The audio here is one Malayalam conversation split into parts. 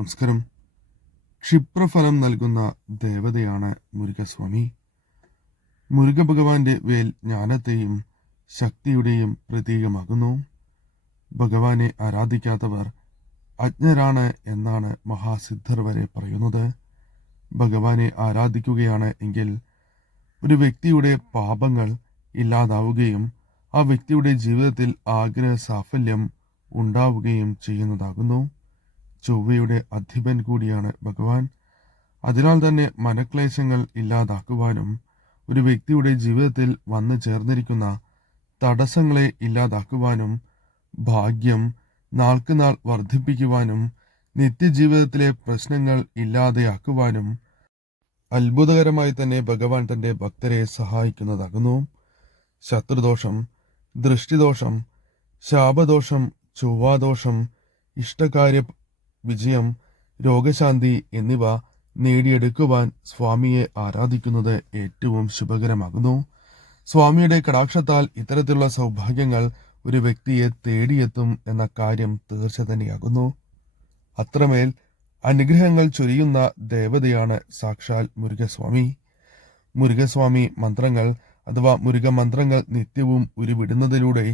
നമസ്കാരം. ക്ഷിപ്രഫലം നൽകുന്ന ദേവതയാണ് മുരുകസ്വാമി. മുരുക ഭഗവാന്റെ വേൽ ജ്ഞാനത്തെയും ശക്തിയുടെയും പ്രതീകമാകുന്നു. ഭഗവാനെ ആരാധിക്കാത്തവർ അജ്ഞരാണ് എന്നാണ് മഹാസിദ്ധർ വരെ പറയുന്നത്. ഭഗവാനെ ആരാധിക്കുകയാണ് എങ്കിൽ ഒരു വ്യക്തിയുടെ പാപങ്ങൾ ഇല്ലാതാവുകയും ആ വ്യക്തിയുടെ ജീവിതത്തിൽ ആഗ്രഹ സാഫല്യം ഉണ്ടാവുകയും ചെയ്യുന്നതാകുന്നു. ചൊവ്വയുടെ അധിപൻ കൂടിയാണ് ഭഗവാൻ. അതിനാൽ തന്നെ മനക്ലേശങ്ങൾ ഇല്ലാതാക്കുവാനും ഒരു വ്യക്തിയുടെ ജീവിതത്തിൽ വന്നു ചേർന്നിരിക്കുന്ന തടസ്സങ്ങളെ ഇല്ലാതാക്കുവാനും ഭാഗ്യം നാൾക്കുനാൾ വർദ്ധിപ്പിക്കുവാനും നിത്യജീവിതത്തിലെ പ്രശ്നങ്ങൾ ഇല്ലാതെയാക്കുവാനും അത്ഭുതകരമായി തന്നെ ഭഗവാൻ തന്റെ ഭക്തരെ സഹായിക്കുന്നതാകുന്നു. ശത്രുദോഷം, ദൃഷ്ടിദോഷം, ശാപദോഷം, ചൊവ്വാദോഷം, ഇഷ്ടകാര്യ വിജയം, രോഗശാന്തി എന്നിവ നേടിയെടുക്കുവാൻ സ്വാമിയെ ആരാധിക്കുന്നത് ഏറ്റവും ശുഭകരമാകുന്നു. സ്വാമിയുടെ കടാക്ഷത്താൽ ഇത്തരത്തിലുള്ള സൗഭാഗ്യങ്ങൾ ഒരു വ്യക്തിയെ തേടിയെത്തും എന്ന കാര്യം തീർച്ച തന്നെയാകുന്നു. അത്രമേൽ അനുഗ്രഹങ്ങൾ ചൊരിയുന്ന ദേവതയാണ് സാക്ഷാൽ മുരുകസ്വാമി. മുരുകസ്വാമി മന്ത്രങ്ങൾ അഥവാ മുരുക മന്ത്രങ്ങൾ നിത്യവും ഉരുവിടുന്നതിലൂടെ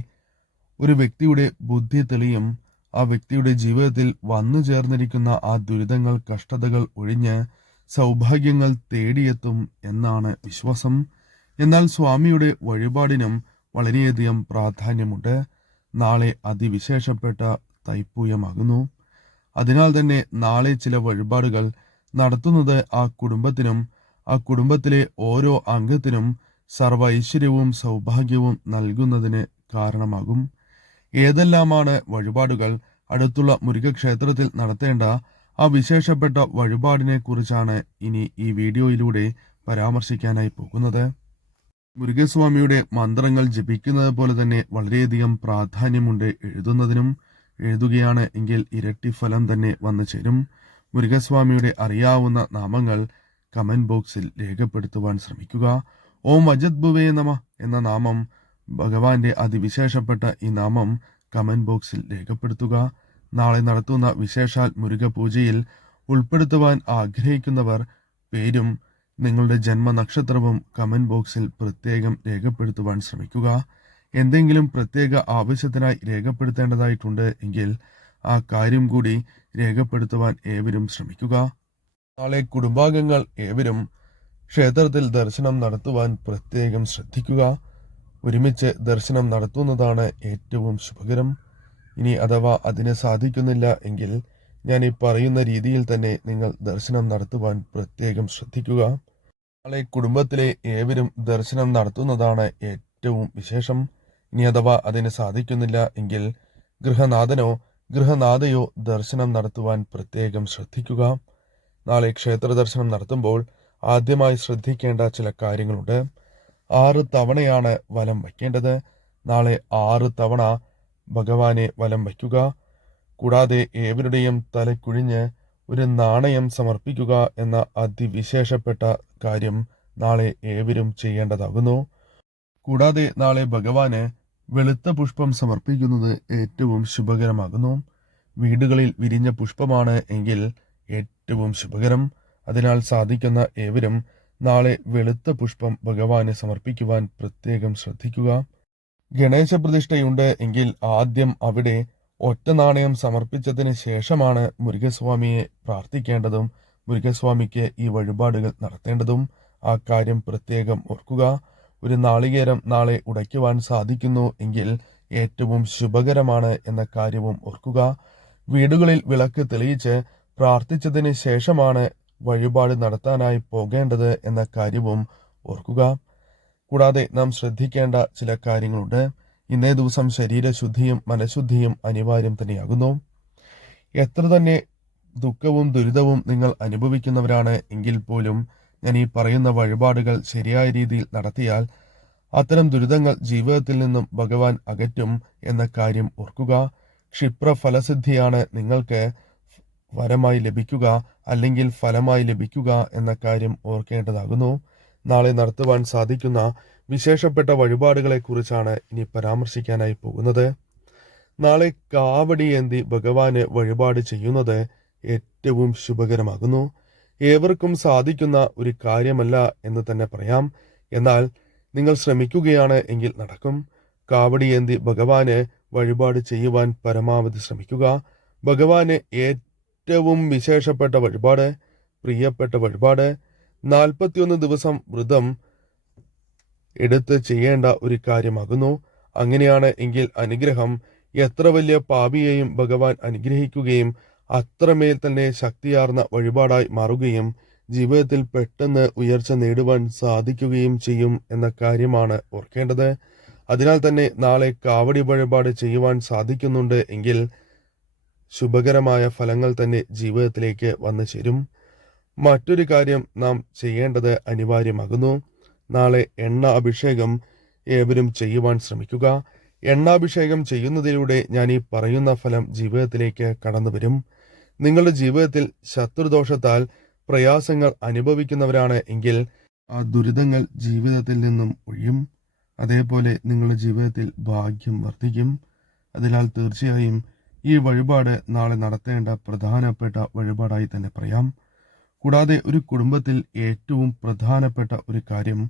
ഒരു വ്യക്തിയുടെ ബുദ്ധി തെളിയും. ആ വ്യക്തിയുടെ ജീവിതത്തിൽ വന്നു ചേർന്നിരിക്കുന്ന ആ ദുരിതങ്ങൾ, കഷ്ടതകൾ ഒഴിഞ്ഞ് സൗഭാഗ്യങ്ങൾ തേടിയെത്തും എന്നാണ് വിശ്വാസം. എന്നാൽ സ്വാമിയുടെ വഴിപാടിനും വളരെയധികം പ്രാധാന്യമുണ്ട്. നാളെ അതിവിശേഷപ്പെട്ട തൈപ്പൂയമാകുന്നു. അതിനാൽ തന്നെ നാളെ ചില വഴിപാടുകൾ നടത്തുന്നത് ആ കുടുംബത്തിനും ആ കുടുംബത്തിലെ ഓരോ അംഗത്തിനും സർവ്വ ഐശ്വര്യവും സൗഭാഗ്യവും നൽകുന്നതിന് കാരണമാകും. ഏതെല്ലാമാണ് വഴിപാടുകൾ? അടുത്തുള്ള മുരുകക്ഷേത്രത്തിൽ നടത്തേണ്ട ആ വിശേഷപ്പെട്ട വഴിപാടിനെ കുറിച്ചാണ് ഇനി ഈ വീഡിയോയിലൂടെ പരാമർശിക്കാനായി പോകുന്നത്. മുരുകസ്വാമിയുടെ മന്ത്രങ്ങൾ ജപിക്കുന്നത് പോലെ തന്നെ വളരെയധികം പ്രാധാന്യമുണ്ട് എഴുതുന്നതിനും. എഴുതുകയാണ് എങ്കിൽ ഇരട്ടി ഫലം തന്നെ വന്നു ചേരും. മുരുകസ്വാമിയുടെ അറിയാവുന്ന നാമങ്ങൾ കമന്റ് ബോക്സിൽ രേഖപ്പെടുത്തുവാൻ ശ്രമിക്കുക. ഓം അജദ്ഭുവേ നമ എന്ന നാമം, ഭഗവാന്റെ അതിവിശേഷപ്പെട്ട ഈ നാമം കമന്റ് ബോക്സിൽ രേഖപ്പെടുത്തുക. നാളെ നടത്തുന്ന വിശേഷാൽ മുരുക പൂജയിൽ ഉൾപ്പെടുത്തുവാൻ ആഗ്രഹിക്കുന്നവർ പേരും നിങ്ങളുടെ ജന്മനക്ഷത്രവും കമന്റ് ബോക്സിൽ പ്രത്യേകം രേഖപ്പെടുത്തുവാൻ ശ്രമിക്കുക. എന്തെങ്കിലും പ്രത്യേക ആവശ്യത്തിനായി രേഖപ്പെടുത്തേണ്ടതായിട്ടുണ്ട് എങ്കിൽ ആ കാര്യം കൂടി രേഖപ്പെടുത്തുവാൻ ഏവരും ശ്രമിക്കുക. നാളെ കുടുംബാംഗങ്ങൾ ഏവരും ക്ഷേത്രത്തിൽ ദർശനം നടത്തുവാൻ പ്രത്യേകം ശ്രദ്ധിക്കുക. ഒരുമിച്ച് ദർശനം നടത്തുന്നതാണ് ഏറ്റവും ശുഭകരം. ഇനി അഥവാ അതിന് സാധിക്കുന്നില്ല എങ്കിൽ ഞാൻ ഈ പറയുന്ന രീതിയിൽ തന്നെ നിങ്ങൾ ദർശനം നടത്തുവാൻ പ്രത്യേകം ശ്രദ്ധിക്കുക. നാളെ കുടുംബത്തിലെ ഏവരും ദർശനം നടത്തുന്നതാണ് ഏറ്റവും വിശേഷം. ഇനി അഥവാ അതിന് സാധിക്കുന്നില്ല എങ്കിൽ ഗൃഹനാഥനോ ഗൃഹനാഥയോ ദർശനം നടത്തുവാൻ പ്രത്യേകം ശ്രദ്ധിക്കുക. നാളെ ക്ഷേത്ര ദർശനം നടത്തുമ്പോൾ ആദ്യമായി ശ്രദ്ധിക്കേണ്ട ചില കാര്യങ്ങളുണ്ട്. 6 തവണയാണ് വലം വയ്ക്കേണ്ടത്. നാളെ 6 തവണ ഭഗവാനെ വലം വയ്ക്കുക. കൂടാതെ ഏവരുടെയും തലക്കുഴിഞ്ഞ് ഒരു നാണയം സമർപ്പിക്കുക എന്ന അതിവിശേഷപ്പെട്ട കാര്യം നാളെ ഏവരും ചെയ്യേണ്ടതാകുന്നു. കൂടാതെ നാളെ ഭഗവാന് വെളുത്ത പുഷ്പം സമർപ്പിക്കുന്നത് ഏറ്റവും ശുഭകരമാകുന്നു. വീടുകളിൽ വിരിഞ്ഞ പുഷ്പമാണ് എങ്കിൽ ഏറ്റവും ശുഭകരം. അതിനാൽ സാധിക്കുന്ന ഏവരും നാളെ വെളുത്ത പുഷ്പം ഭഗവാന് സമർപ്പിക്കുവാൻ പ്രത്യേകം ശ്രദ്ധിക്കുക. ഗണേശ പ്രതിഷ്ഠയുണ്ട് എങ്കിൽ ആദ്യം അവിടെ ഒറ്റ നാണയം സമർപ്പിച്ചതിന് ശേഷമാണ് മുരുകസ്വാമിയെ പ്രാർത്ഥിക്കേണ്ടതും മുരുകസ്വാമിക്ക് ഈ വഴിപാടുകൾ നടത്തേണ്ടതും. ആ കാര്യം പ്രത്യേകം ഓർക്കുക. ഒരു നാളികേരം നാളെ ഉടയ്ക്കുവാൻ സാധിക്കുന്നു എങ്കിൽ ഏറ്റവും ശുഭകരമാണ് എന്ന കാര്യവും ഓർക്കുക. വീടുകളിൽ വിളക്ക് തെളിയിച്ച് പ്രാർത്ഥിച്ചതിന് ശേഷമാണ് വഴിപാട് നടത്താനായി പോകേണ്ടത് എന്ന കാര്യവും ഓർക്കുക. കൂടാതെ നാം ശ്രദ്ധിക്കേണ്ട ചില കാര്യങ്ങളുണ്ട്. ഇന്നേ ദിവസം ശരീരശുദ്ധിയും മനഃശുദ്ധിയും അനിവാര്യം തന്നെയാകുന്നു. എത്ര തന്നെ ദുഃഖവും ദുരിതവും നിങ്ങൾ അനുഭവിക്കുന്നവരാണ് എങ്കിൽ പോലും ഞാൻ ഈ പറയുന്ന വഴിപാടുകൾ ശരിയായ രീതിയിൽ നടത്തിയാൽ അത്തരം ദുരിതങ്ങൾ ജീവിതത്തിൽ നിന്നും ഭഗവാൻ അകറ്റും എന്ന കാര്യം ഓർക്കുക. ക്ഷിപ്ര ഫലസിദ്ധിയാണ് നിങ്ങൾക്ക് വരമായി ലഭിക്കുക അല്ലെങ്കിൽ ഫലമായി ലഭിക്കുക എന്ന കാര്യം ഓർക്കേണ്ടതാകുന്നു. നാളെ നടത്തുവാൻ സാധിക്കുന്ന വിശേഷപ്പെട്ട വഴിപാടുകളെ കുറിച്ചാണ് ഇനി പരാമർശിക്കാനായി പോകുന്നത്. നാളെ കാവടിയേന്തി ഭഗവാന് വഴിപാട് ചെയ്യുന്നത് ഏറ്റവും ശുഭകരമാകുന്നു. ഏവർക്കും സാധിക്കുന്ന ഒരു കാര്യമല്ല എന്ന് തന്നെ പറയാം. എന്നാൽ നിങ്ങൾ ശ്രമിക്കുകയാണ് എങ്കിൽ നടക്കും. കാവടിയേന്തി ഭഗവാന് വഴിപാട് ചെയ്യുവാൻ പരമാവധി ശ്രമിക്കുക. ഭഗവാന് ഏറ്റവും വിശേഷപ്പെട്ട വഴിപാട്, പ്രിയപ്പെട്ട വഴിപാട്, 41 ദിവസം വ്രതം എടുത്ത് ചെയ്യേണ്ട ഒരു കാര്യമാകുന്നു. അങ്ങനെയാണ് എങ്കിൽ അനുഗ്രഹം എത്ര വലിയ പാപിയെയും ഭഗവാൻ അനുഗ്രഹിക്കുകയും അത്രമേൽ തന്നെ ശക്തിയാർന്ന വഴിപാടായി മാറുകയും ജീവിതത്തിൽ പെട്ടെന്ന് ഉയർച്ച നേടുവാൻ സാധിക്കുകയും ചെയ്യും എന്ന കാര്യമാണ് ഓർക്കേണ്ടത്. അതിനാൽ തന്നെ നാളെ കാവടി വഴിപാട് ചെയ്യുവാൻ സാധിക്കുന്നുണ്ട് എങ്കിൽ ശുഭകരമായ ഫലങ്ങൾ തന്നെ ജീവിതത്തിലേക്ക് വന്നു ചേരും. മറ്റൊരു കാര്യം നാം ചെയ്യേണ്ടത് അനിവാര്യമാകുന്നു. നാളെ എണ്ണ അഭിഷേകം ഏവരും ചെയ്യുവാൻ ശ്രമിക്കുക. എണ്ണാഭിഷേകം ചെയ്യുന്നതിലൂടെ ഞാൻ ഈ പറയുന്ന ഫലം ജീവിതത്തിലേക്ക് കടന്നു വരും. നിങ്ങളുടെ ജീവിതത്തിൽ ശത്രുദോഷത്താൽ പ്രയാസങ്ങൾ അനുഭവിക്കുന്നവരാണ് എങ്കിൽ ആ ദുരിതങ്ങൾ ജീവിതത്തിൽ നിന്നും ഒഴിയും. അതേപോലെ നിങ്ങളുടെ ജീവിതത്തിൽ ഭാഗ്യം വർദ്ധിക്കും. അതിനാൽ തീർച്ചയായും ഈ വഴിപാട് നാളെ നടത്തേണ്ട പ്രധാനപ്പെട്ട വഴിപാടായി തന്നെ പറയാം. കൂടാതെ ഒരു കുടുംബത്തിൽ ഏറ്റവും പ്രധാനപ്പെട്ട ഒരു കാര്യം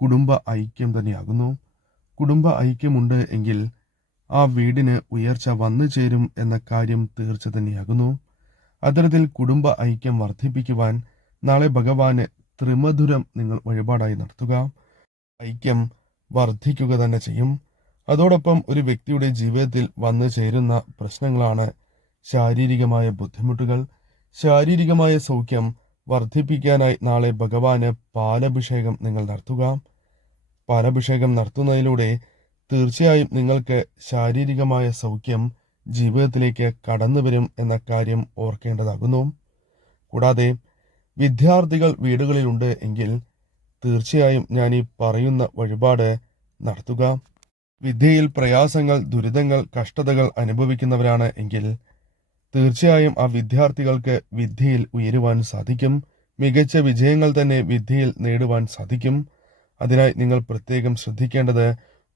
കുടുംബ ഐക്യം തന്നെയാകുന്നു. കുടുംബ ഐക്യമുണ്ട് എങ്കിൽ ആ വീടിന് ഉയർച്ച വന്നു ചേരും എന്ന കാര്യം തീർച്ച തന്നെയാകുന്നു. അത്തരത്തിൽ കുടുംബ ഐക്യം വർദ്ധിപ്പിക്കുവാൻ നാളെ ഭഗവാന് ത്രിമധുരം നിങ്ങൾ വഴിപാടായി നടത്തുക. ഐക്യം വർദ്ധിക്കുക തന്നെ ചെയ്യും. അതോടൊപ്പം ഒരു വ്യക്തിയുടെ ജീവിതത്തിൽ വന്നു ചേരുന്ന പ്രശ്നങ്ങളാണ് ശാരീരികമായ ബുദ്ധിമുട്ടുകൾ. ശാരീരികമായ സൗഖ്യം വർദ്ധിപ്പിക്കാനായി നാളെ ഭഗവാന് പാലഭിഷേകം നിങ്ങൾ നടത്തുക. പാലഭിഷേകം നടത്തുന്നതിലൂടെ തീർച്ചയായും നിങ്ങൾക്ക് ശാരീരികമായ സൗഖ്യം ജീവിതത്തിലേക്ക് കടന്നു വരും എന്ന കാര്യം ഓർക്കേണ്ടതാകുന്നു. കൂടാതെ വിദ്യാർത്ഥികൾ വീടുകളിലുണ്ട് എങ്കിൽ തീർച്ചയായും ഞാൻ ഈ പറയുന്ന വഴിപാട് നടത്തുക. വിദ്യയിൽ പ്രയാസങ്ങൾ, ദുരിതങ്ങൾ, കഷ്ടതകൾ അനുഭവിക്കുന്നവരാണ് എങ്കിൽ തീർച്ചയായും ആ വിദ്യാർത്ഥികൾക്ക് വിദ്യയിൽ ഉയരുവാൻ സാധിക്കും. മികച്ച വിജയങ്ങൾ തന്നെ വിദ്യയിൽ നേടുവാൻ സാധിക്കും. അതിനായി നിങ്ങൾ പ്രത്യേകം ശ്രദ്ധിക്കേണ്ടത്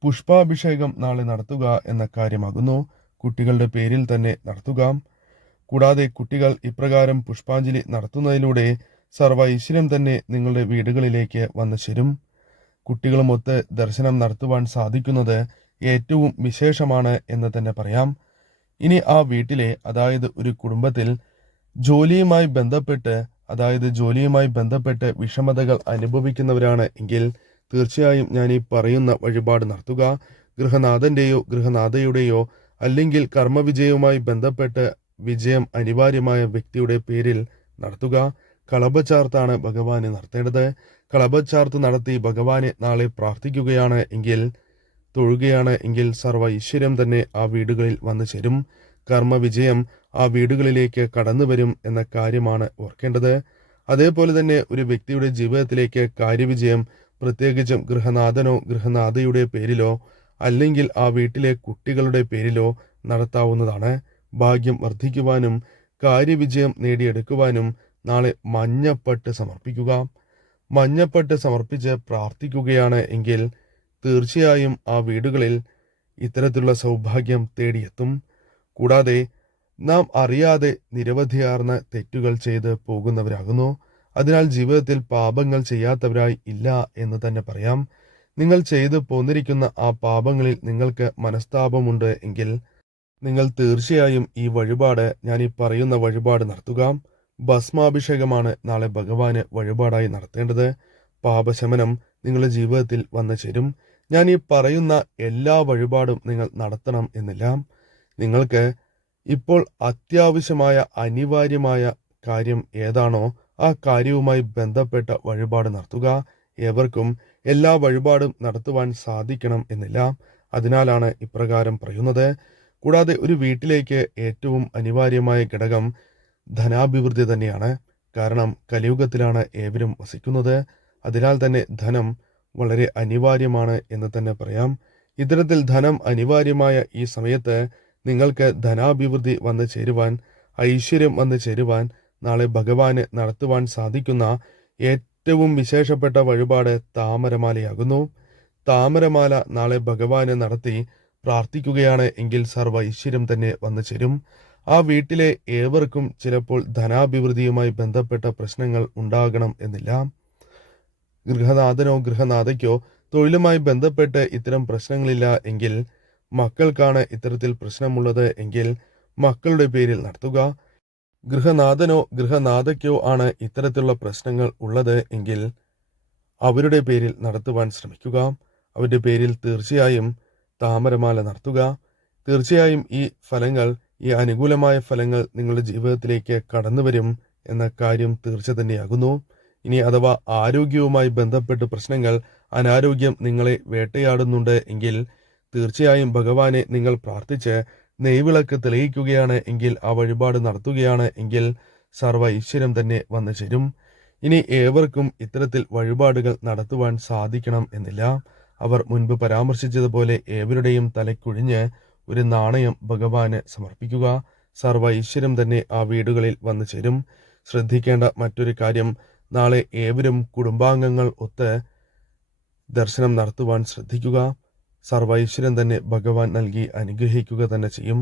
പുഷ്പാഭിഷേകം നാളെ നടത്തുക എന്ന കാര്യമാകുന്നു. കുട്ടികളുടെ പേരിൽ തന്നെ നടത്തുക. കൂടാതെ കുട്ടികൾ ഇപ്രകാരം പുഷ്പാഞ്ജലി നടത്തുന്നതിലൂടെ സർവ്വ ഐശ്വര്യം തന്നെ നിങ്ങളുടെ വീടുകളിലേക്ക് വന്നു ചേരും. കുട്ടികളുമൊത്ത് ദർശനം നടത്തുവാൻ സാധിക്കുന്നത് ഏറ്റവും വിശേഷമാണ് എന്ന് തന്നെ പറയാം. ഇനി ആ വീട്ടിലെ, അതായത് ഒരു കുടുംബത്തിൽ ജോലിയുമായി ബന്ധപ്പെട്ട് വിഷമതകൾ അനുഭവിക്കുന്നവരാണ് എങ്കിൽ തീർച്ചയായും ഞാൻ ഈ പറയുന്ന വഴിപാട് നടത്തുക. ഗൃഹനാഥന്റെയോ ഗൃഹനാഥയുടെയോ അല്ലെങ്കിൽ കർമ്മവിജയവുമായി ബന്ധപ്പെട്ട് വിജയം അനിവാര്യമായ വ്യക്തിയുടെ പേരിൽ നടത്തുക. കളഭച്ചാർത്താണ് ഭഗവാനെ നടത്തേണ്ടത്. കളഭച്ചാർത്ത് നടത്തി ഭഗവാനെ നാളെ പ്രാർത്ഥിക്കുകയാണ് എങ്കിൽ, തൊഴുകയാണ് എങ്കിൽ സർവ്വ ഐശ്വര്യം തന്നെ ആ വീടുകളിൽ വന്നു ചേരും. കർമ്മവിജയം ആ വീടുകളിലേക്ക് കടന്നു വരും എന്ന കാര്യമാണ് ഓർക്കേണ്ടത്. അതേപോലെ തന്നെ ഒരു വ്യക്തിയുടെ ജീവിതത്തിലേക്ക് കാര്യവിജയം പ്രത്യേകിച്ചും ഗൃഹനാഥനോ ഗൃഹനാഥയുടെ പേരിലോ അല്ലെങ്കിൽ ആ വീട്ടിലെ കുട്ടികളുടെ പേരിലോ നടത്താവുന്നതാണ്. ഭാഗ്യം വർദ്ധിക്കുവാനും കാര്യവിജയം നേടിയെടുക്കുവാനും നാളെ മഞ്ഞപ്പട്ട് സമർപ്പിക്കുക. മഞ്ഞപ്പട്ട് സമർപ്പിച്ച് പ്രാർത്ഥിക്കുകയാണ് എങ്കിൽ തീർച്ചയായും ആ വീടുകളിൽ ഇത്തരത്തിലുള്ള സൗഭാഗ്യം തേടിയെത്തും. കൂടാതെ നാം അറിയാതെ നിരവധിയാർന്ന തെറ്റുകൾ ചെയ്ത് പോകുന്നവരാകുന്നു. അതിനാൽ ജീവിതത്തിൽ പാപങ്ങൾ ചെയ്യാത്തവരായി ഇല്ല എന്ന് തന്നെ പറയാം. നിങ്ങൾ ചെയ്തു പോന്നിരിക്കുന്ന ആ പാപങ്ങളിൽ നിങ്ങൾക്ക് മനസ്താപമുണ്ട് എങ്കിൽ നിങ്ങൾ തീർച്ചയായും ഈ വഴിപാട്, ഞാൻ ഈ പറയുന്ന വഴിപാട് നടത്തുക. ഭസ്മാഭിഷേകമാണ് നാളെ ഭഗവാന് വഴിപാടായി നടത്തേണ്ടത്. പാപശമനം നിങ്ങളുടെ ജീവിതത്തിൽ വന്നു ചേരും. ഞാൻ ഈ പറയുന്ന എല്ലാ വഴിപാടും നിങ്ങൾ നടത്തണം എന്നില്ല. നിങ്ങൾക്ക് ഇപ്പോൾ അത്യാവശ്യമായ അനിവാര്യമായ കാര്യം ഏതാണോ ആ കാര്യവുമായി ബന്ധപ്പെട്ട വഴിപാട് നടത്തുക. ഏവർക്കും എല്ലാ വഴിപാടും നടത്തുവാൻ സാധിക്കണം എന്നില്ല. അതിനാലാണ് ഇപ്രകാരം പറയുന്നത്. കൂടാതെ ഒരു വീട്ടിലേക്ക് ഏറ്റവും അനിവാര്യമായ ഘടകം ധനാഭിവൃദ്ധി തന്നെയാണ്. കാരണം കലിയുഗത്തിലാണ് ഏവരും വസിക്കുന്നത്. അതിനാൽ തന്നെ ധനം വളരെ അനിവാര്യമാണ് എന്ന് തന്നെ പറയാം. ഇത്തരത്തിൽ ധനം അനിവാര്യമായ ഈ സമയത്ത് നിങ്ങൾക്ക് ധനാഭിവൃദ്ധി വന്നു ചേരുവാൻ, ഐശ്വര്യം വന്നു ചേരുവാൻ നാളെ ഭഗവാന് നടത്തുവാൻ സാധിക്കുന്ന ഏറ്റവും വിശേഷപ്പെട്ട വഴിപാട് താമരമാലയാകുന്നു. താമരമാല നാളെ ഭഗവാന് നടത്തി പ്രാർത്ഥിക്കുകയാണ് എങ്കിൽ സർവ്വ ഐശ്വര്യം തന്നെ വന്നു ചേരും. ആ വീട്ടിലെ ഏവർക്കും ചിലപ്പോൾ ധനാഭിവൃദ്ധിയുമായി ബന്ധപ്പെട്ട പ്രശ്നങ്ങൾ ഉണ്ടാകണം എന്നില്ല. ഗൃഹനാഥനോ ഗൃഹനാഥയ്ക്കോ തൊഴിലുമായി ബന്ധപ്പെട്ട് ഇത്തരം പ്രശ്നങ്ങളില്ല എങ്കിൽ, മക്കൾക്കാണ് ഇത്തരത്തിൽ പ്രശ്നമുള്ളത് എങ്കിൽ മക്കളുടെ പേരിൽ നടത്തുക. ഗൃഹനാഥനോ ഗൃഹനാഥയ്ക്കോ ആണ് ഇത്തരത്തിലുള്ള പ്രശ്നങ്ങൾ ഉള്ളത് എങ്കിൽ അവരുടെ പേരിൽ നടത്തുവാൻ ശ്രമിക്കുക. അവരുടെ പേരിൽ തീർച്ചയായും താമരമാല നടത്തുക. തീർച്ചയായും ഈ അനുകൂലമായ ഫലങ്ങൾ നിങ്ങളുടെ ജീവിതത്തിലേക്ക് കടന്നു വരും എന്ന കാര്യം തീർച്ച തന്നെയാകുന്നു. ഇനി അഥവാ ആരോഗ്യവുമായി ബന്ധപ്പെട്ട് പ്രശ്നങ്ങൾ, അനാരോഗ്യം നിങ്ങളെ വേട്ടയാടുന്നുണ്ട് എങ്കിൽ തീർച്ചയായും ഭഗവാനെ നിങ്ങൾ പ്രാർത്ഥിച്ച് നെയ്വിളക്ക് തെളിയിക്കുകയാണ് എങ്കിൽ, ആ വഴിപാട് നടത്തുകയാണ് എങ്കിൽ സർവ്വ ഐശ്വര്യം തന്നെ വന്നു ചേരും. ഇനി ഏവർക്കും ഇത്തരത്തിൽ വഴിപാടുകൾ നടത്തുവാൻ സാധിക്കണം എന്നില്ല. അവർ മുൻപ് പരാമർശിച്ചതുപോലെ ഏവരുടെയും തലയ്ക്കൊഴിഞ്ഞ് ഒരു നാണയം ഭഗവാന് സമർപ്പിക്കുക. സർവ്വ ഐശ്വര്യം തന്നെ ആ വീടുകളിൽ വന്നു ചേരും. ശ്രദ്ധിക്കേണ്ട മറ്റൊരു കാര്യം, നാളെ ഏവരും കുടുംബാംഗങ്ങൾ ഒത്ത് ദർശനം നടത്തുവാൻ ശ്രദ്ധിക്കുക. സർവ്വ ഐശ്വര്യം തന്നെ ഭഗവാൻ നൽകി അനുഗ്രഹിക്കുക തന്നെ ചെയ്യും.